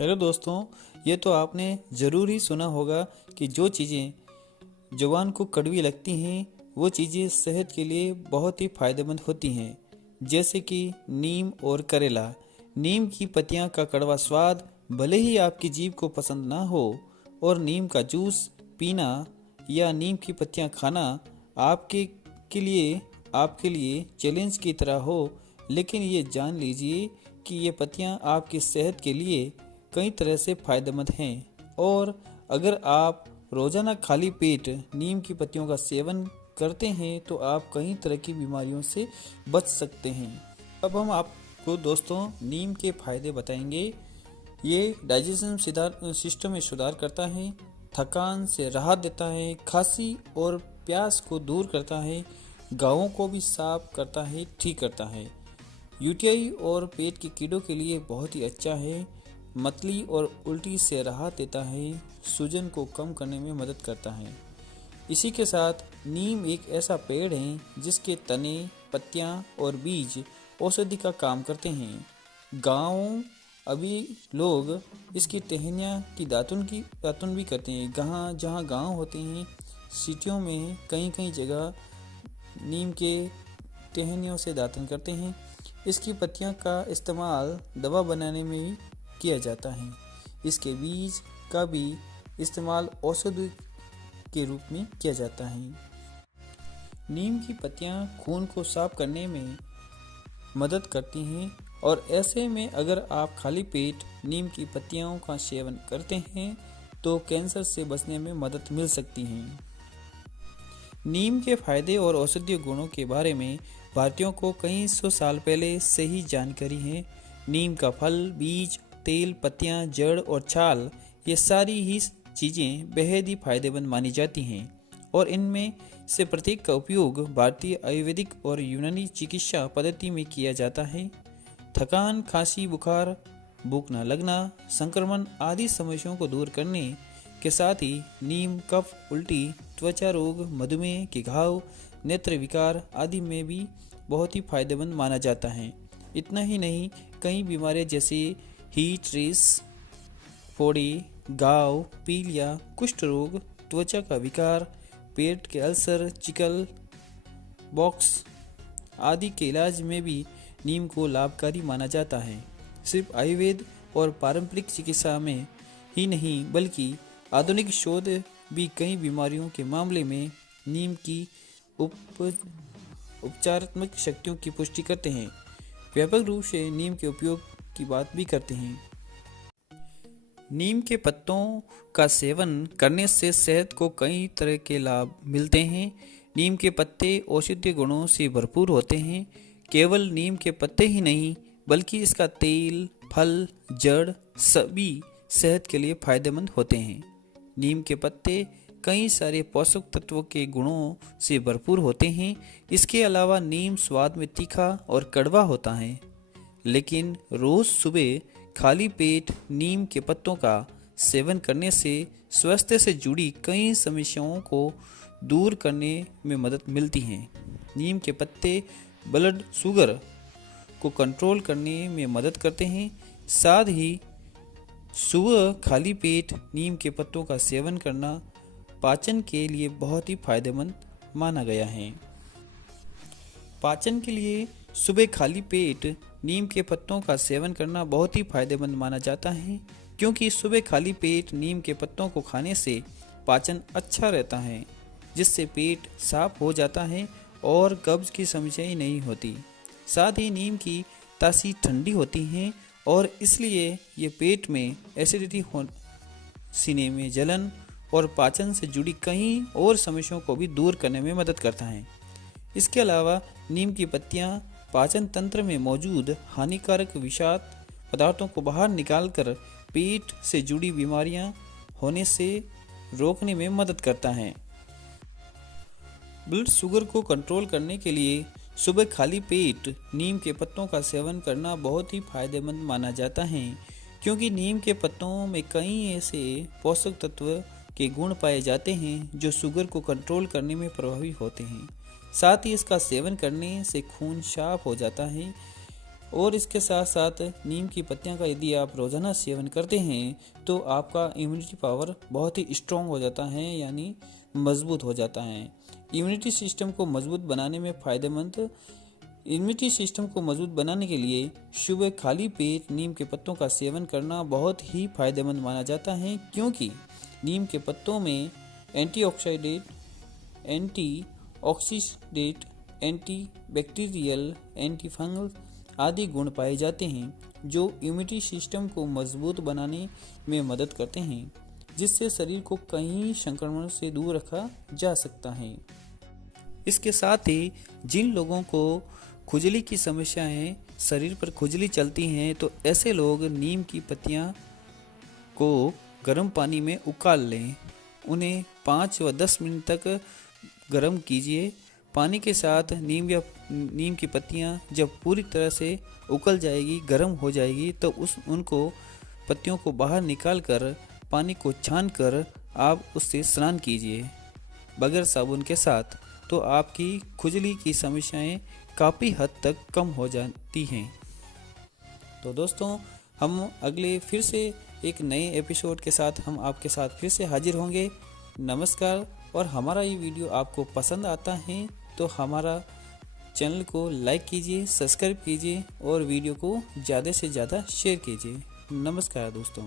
Hello दोस्तों, ये तो आपने ज़रूर ही सुना होगा कि जो चीज़ें जुबान को कड़वी लगती हैं वो चीज़ें सेहत के लिए बहुत ही फ़ायदेमंद होती हैं। जैसे कि नीम और करेला। नीम की पत्तियां का कड़वा स्वाद भले ही आपकी जीभ को पसंद ना हो, और नीम का जूस पीना या नीम की पत्तियां खाना आपके आपके लिए चैलेंज की तरह हो। लेकिन ये जान लीजिए कि ये पत्तियां आपकी सेहत के लिए कई तरह से फायदेमंद हैं, और अगर आप रोजाना खाली पेट नीम की पत्तियों का सेवन करते हैं तो आप कई तरह की बीमारियों से बच सकते हैं। अब हम आपको दोस्तों नीम के फायदे बताएंगे। ये डाइजेशन सिस्टम में सुधार करता है, थकान से राहत देता है, खांसी और प्यास को दूर करता है, घावों को भी साफ करता है, ठीक करता है। यूटीआई और पेट के कीड़ों के लिए बहुत ही अच्छा है। मतली और उल्टी से राहत देता है, सूजन को कम करने में मदद करता है। इसी के साथ नीम एक ऐसा पेड़ है जिसके तने, पत्तियां और बीज औषधि का काम करते हैं। गाँव अभी लोग इसकी टहनियाँ की दातुन भी करते हैं। जहाँ गांव होते हैं, सिटियों में कई कई जगह नीम के टहनियों से दातुन करते हैं। इसकी पत्तियां का इस्तेमाल दवा बनाने में भी किया जाता है। इसके बीज का भी इस्तेमाल औषधि के रूप में किया जाता है। नीम की पत्तियां खून को साफ करने में मदद करती हैं, और ऐसे में अगर आप खाली पेट नीम की पत्तियों का सेवन करते हैं तो कैंसर से बचने में मदद मिल सकती है। नीम के फायदे और औषधीय गुणों के बारे में भारतीयों को कई सौ साल पहले से ही जानकारी है। नीम का फल, बीज, तेल, पत्तियां, जड़ और छाल, ये सारी ही चीज़ें बेहद ही फायदेमंद मानी जाती हैं, और इनमें से प्रत्येक का उपयोग भारतीय आयुर्वेदिक और यूनानी चिकित्सा पद्धति में किया जाता है। थकान, खांसी, बुखार, भूख न लगना, संक्रमण आदि समस्याओं को दूर करने के साथ ही नीम कफ, उल्टी, त्वचा रोग, मधुमेह के घाव, नेत्र विकार आदि में भी बहुत ही फायदेमंद माना जाता है। इतना ही नहीं, कई बीमारियां जैसे हीट स्ट्रेस, फोड़ी, घाव, पीलिया, कुष्ठ रोग, त्वचा का विकार, पेट के अल्सर, चिकन बॉक्स आदि के इलाज में भी नीम को लाभकारी माना जाता है। सिर्फ आयुर्वेद और पारंपरिक चिकित्सा में ही नहीं बल्कि आधुनिक शोध भी कई बीमारियों के मामले में नीम की उपचारात्मक शक्तियों की पुष्टि करते हैं। व्यापक रूप से नीम के उपयोग की बात भी करते हैं। नीम के पत्तों का सेवन करने से सेहत को कई तरह के लाभ मिलते हैं। नीम के पत्ते औषधीय गुणों से भरपूर होते हैं। केवल नीम के पत्ते ही नहीं बल्कि इसका तेल, फल, जड़ सभी सेहत के लिए फायदेमंद होते हैं। नीम के पत्ते कई सारे पोषक तत्वों के गुणों से भरपूर होते हैं। इसके अलावा नीम स्वाद में तीखा और कड़वा होता है, लेकिन रोज सुबह खाली पेट नीम के पत्तों का सेवन करने से स्वास्थ्य से जुड़ी कई समस्याओं को दूर करने में मदद मिलती है। नीम के पत्ते ब्लड शुगर को कंट्रोल करने में मदद करते हैं। साथ ही सुबह खाली पेट नीम के पत्तों का सेवन करना पाचन के लिए बहुत ही फायदेमंद माना गया है। पाचन के लिए सुबह खाली पेट नीम के पत्तों का सेवन करना बहुत ही फायदेमंद माना जाता है, क्योंकि सुबह खाली पेट नीम के पत्तों को खाने से पाचन अच्छा रहता है, जिससे पेट साफ हो जाता है और कब्ज की समस्याएं नहीं होती। साथ ही नीम की तासीर ठंडी होती है और इसलिए ये पेट में एसिडिटी, सीने में जलन और पाचन से जुड़ी कई और समस्याओं को भी दूर करने में मदद करता है। इसके अलावा नीम की पत्तियां पाचन तंत्र में मौजूद हानिकारक विषाक्त पदार्थों को बाहर निकालकर पेट से जुड़ी बीमारियां होने से रोकने में मदद करता है। ब्लड शुगर को कंट्रोल करने के लिए सुबह खाली पेट नीम के पत्तों का सेवन करना बहुत ही फायदेमंद माना जाता है, क्योंकि नीम के पत्तों में कई ऐसे पोषक तत्व के गुण पाए जाते हैं जो शुगर को कंट्रोल करने में प्रभावी होते हैं। साथ ही इसका सेवन करने से खून साफ हो जाता है और इसके साथ साथ नीम की पत्तियां का यदि आप रोज़ाना सेवन करते हैं तो आपका इम्यूनिटी पावर बहुत ही स्ट्रॉन्ग हो जाता है, यानी मजबूत हो जाता है। इम्यूनिटी सिस्टम को मजबूत बनाने में फ़ायदेमंद इम्यूनिटी सिस्टम को मजबूत बनाने के लिए सुबह खाली पेट नीम के पत्तों का सेवन करना बहुत ही फायदेमंद माना जाता है, क्योंकि नीम के पत्तों में antioxidant, anti bacterial, anti fungal आदि गुण पाए जाते हैं जो इम्यूनिटी सिस्टम को मजबूत बनाने में मदद करते हैं, जिससे शरीर को कई संक्रमणों से दूर रखा जा सकता है। इसके साथ ही जिन लोगों को खुजली की समस्या है, शरीर पर खुजली चलती हैं, तो ऐसे लोग नीम की पत्तियां को गर्म पानी में उकाल लें। उन्हें 5 व 10 मिनट तक गर्म कीजिए। पानी के साथ नीम की पत्तियां जब पूरी तरह से उकल जाएगी, गर्म हो जाएगी, तो उनको पत्तियों को बाहर निकाल कर पानी को छान कर आप उससे स्नान कीजिए बगैर साबुन के साथ, तो आपकी खुजली की समस्याएं काफ़ी हद तक कम हो जाती हैं। तो दोस्तों, हम अगले फिर से एक नए एपिसोड के साथ हम आपके साथ फिर से हाजिर होंगे। नमस्कार। और हमारा ये वीडियो आपको पसंद आता है तो हमारा चैनल को लाइक कीजिए, सब्सक्राइब कीजिए और वीडियो को ज़्यादा से ज़्यादा शेयर कीजिए। नमस्कार दोस्तों।